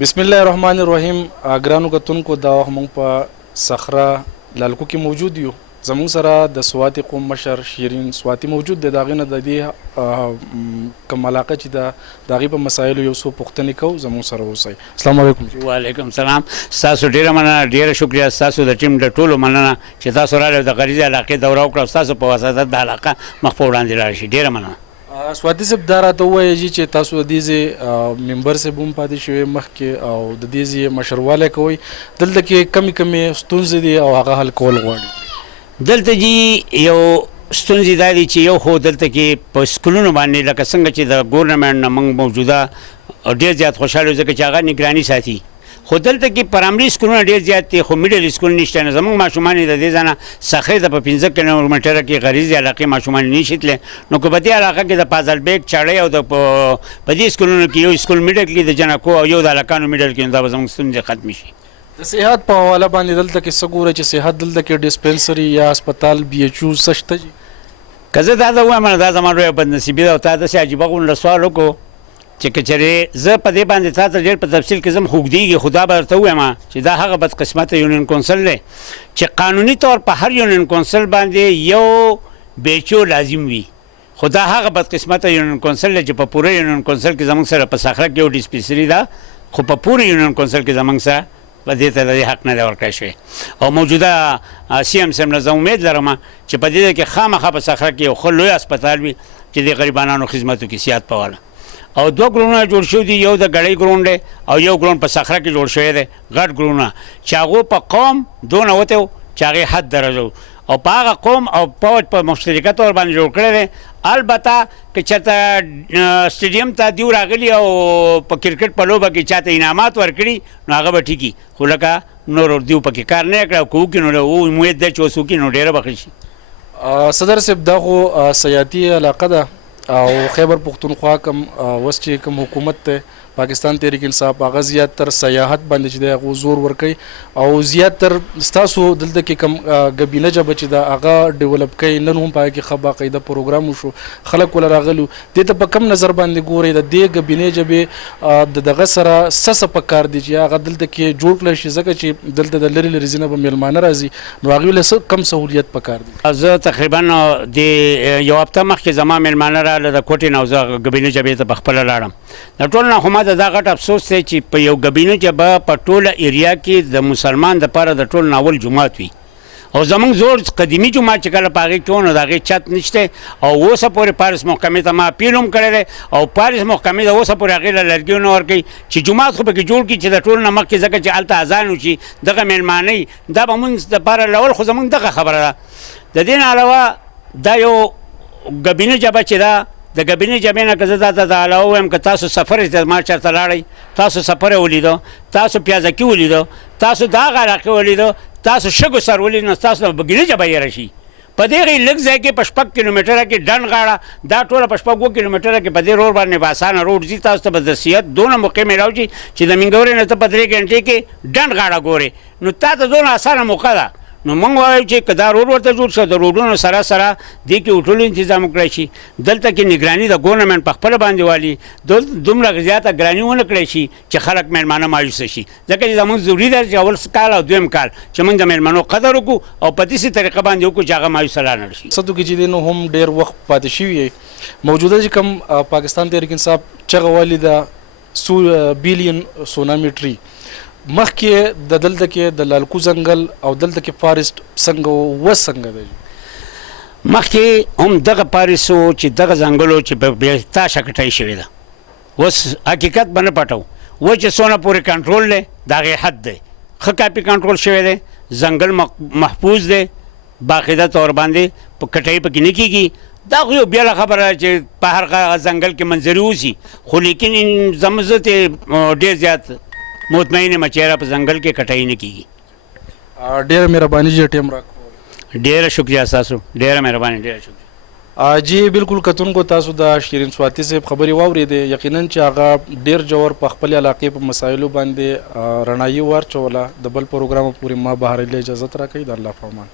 بسم الله الرحمن الرحیم. ګرانو کتونکو دا وخت موږ په صخره لالکو کې موجود یو. زموږ سره د سواتي قوم مشر شیرین سواتي موجود دی. د هغې نه د دې کوم علاقه چې د هغې په مسایلو یو څو پوښتنې کوو. زموږ سره اوسئ. السلام علیکم. وعلیکم السلام. ستاسو ډېره مننه، ډېره شکریه ستاسو د ټیم د ټولو مننه چې تاسو راغلئ د غریزې علاقې دوره وکړه او ستاسو په واسطه د علاقه مخ په وړاندې لاړه شي. ډېره مننه. سواتي صاحب دا راته ووایي چې تاسو د دې ځای ممبر صاحب هم پاتې شوی مخکې او د دې ځای مشروالی کوئ. دلته کې کمې کمې ستونزې دي او هغه حل کول غواړي. دلته جي یو ستونزې دا دي چې یو خو دلته کې په سکولونو باندې لکه څنګه چې د ګورنمنټ نه موږ موجوده ډېر زیات خوشحاله یو ځکه چې هغه نګراني ساتي. خو دلته کې پرایمري سکولونه ډېر زیات دي خو میډل سکول نشته. نه زموږ ماشومان د دې ځای نه صخرې ته په 15 کیلومتره کې غریزې علاقې ماشومان نشي تللی. نو که په دې علاقه کې د فاضل چاړی او د په دې سکولونو کې یو سکول میډل کې د جنکو او یو د هلکانو میډل کې نو دا به زموږ ستونزې ختمې شي. د صحت په حواله باندې دلته کې څه ګوره چې صحت دلته کې ډسپنسري یا هسپتال BHO څه شته دي؟ که زه دا ووایم نو دا زما لویه بدنصیبي ده او تا داسې عجیبه غونډه سوال وکړو چې که چېرې زه په دې باندې تا ته ډېر په تفصیل کې ځم خو اوږدېږي. خو دا به درته ووایم چې دا هغه بدقسمته یونین کونسل دی چې قانوني طور په هر یونین کونسل باندې یو BHO لازم وي. خو دا هغه بدقسمته یونین کونسل دی چې په پوره یونین کونسل کې زموږ سره په صخره کې یو ډسپنسري ده خو په پوره یونین کونسل کې زموږ سره په دې ته د دې حق نه دی ورکړی شوی. او موجوده CM صاحب نه زه امید لرم چې په دې کې خامخا په صخره کې یو ښه لوی هسپتال وي چې د غریبانو خدمت وکړي صحت په واله. او دوه ګروڼونه جوړ شوي دي، یو د ګړۍ ګروڼ دی او یو ګروڼ په صخره کې جوړ شوی دی، غټ ګروڼونه چې هغو په قوم دونه وتی و چې هغې حد درجه و او په هغه قوم او پوج په مشترکه طور باندې جوړ کړی دی. البته که چېرته سټیډیم ته دیو راغلي او په کرکټ په لوبه کې چاته انعامات ورکړي نو هغه به ټیکي. خو لکه نور دیو پکې کار نه کړی او که وکړي نو امید ده چې اوس وکړي نو ډېره به ښه شي. صدر صاحب دا خو سیاحتي علاقه ده او خیبر پختونخوا کوم اوس چې کوم حکومت دی پاکستان تحریک انصاف هغه زیاتر سیاحت باندې چې دی هغه زور ورکوي او زیاتر ستاسو دلته کې کوم ګبینه ژبه چې ده هغه ډیولپ کوي. نن هم په هغې کې ښه باقاعده پروګرام وشو، خلک وله راغلي. دې ته په کم نظر باندې ګورئ د دې ګبینې ژبې د دغه سره څه پکار دي چې هغه دلته کې جوړ کړی شي ځکه چې دلته د لرې لرې ځینه به میلمانه راځي نو هغوی له څه کم سهولیت پکار دي؟ زه تقریبا د یو هفته مخکې زما میلمانه راغله د کوټې نه او زه ګبینې ژبې ته په خپله لاړم. د ټول نه خو ما دا غټ افسوس دی چې په یو ګبینه ژبه په ټوله ایریا کې د مسلمان دپاره د ټول ناول جومات وي او زمونږ زوړ قدیمي جومات چې کله په هغې کې و نو د هغې چت نشته او اوسه پورې پاریس محکمې ته ما اپیل هم کړی دی او پاریس محکمې د اوسه پورې هغې له لرګي ونه ورکوي چې جومات خو پکې جوړ کړي چې د ټول نه مخکې ځکه چې هلته اذان وشي دغه میلمانۍ دا به مونږ دپاره لول خو زمونږ دغه خبره ده. د دې نه علاوه دا یو ګبینه ژبه چې ده د ګبینې ژبې نه که زه دا ته د علاوه ووایم که تاسو سفر ته ما چېرته لاړئ تاسو سفر یې ولیدو، تاسو پیازکي ولیدو، تاسو د هغه علاقې ولیدو، تاسو شګو سر ولید نو تاسو ته ګبینې ژبه هېره شي. په دغې لږ ځای کې په 6 کیلومتره کې ډنډ غاړه دا ټوله په 6 کیلومتره کې په دې روډ باندې په اسانه روډ ځي. تاسو ته به د صحت دونه موقع میلاو شي چې د مینګورې نه ته په 3 غنټې کې ډنډ غاړه ګورې نو تا ته دونه اسانه موقع ده. نو موږ وایو چې که دا روډ ورته جوړ شو د روډونو سره سره دې کې هوټلو انتظام وکړی شي. دلته کې نګراني د ګورنمنټ په خپله باندې والي دومره زیاته ګراني ونه کړی شي چې خلک میلمانه مایوسه شي ځکه چې زموږ ضروري ده چې اول کال او دویم کال چې موږ د میلمنو قدر وکړو او په داسې طریقه باندې وکړو چې هغه مایوسه لا نه شي. صدو کې چې دی نو هم ډېر وخت پاتې شوي موجوده چې کوم پاکستان تحریک انصاف چغه والي ده بلین سونامي ټري مخکې د دلته کې د لالکو ځنګل او دلته کې فارسټ څنګه اوس څنګه دی؟ مخکې هم دغه فارسټ و چې دغه ځنګل و چې په بېتاشه کټۍ شوې ده. اوس حقیقت به نه پټو و چې څونه پورې کنټرول دی د هغې حد دی ښه کافي کنټرول شوی دی. ځنګل محفوظ دی باقاعده طور باندې په کټۍ پکې نه کېږي. دا خو یو بیله خبره ده چې په هر ځنګل کې منظرې اوسي خو لیکن زه ته ډېر زیات مطمئن یم چې په ځنګل کې کټۍ نه کېږي. ډېره مهرباني چې ټیم راکړو. ډېره شکریه ستاسو، ډېره مهرباني، ډېره شکریه. جی بالکل کتونکو تاسو د شیرین سواتي صاحب خبرې واورېدې. یقینا چې هغه ډېر جوړ په خپل علاقې په مسایلو باندې رڼایي واچوله. د بل پروګرام پورې ما بهر اجازت راکوي. د الله په امان.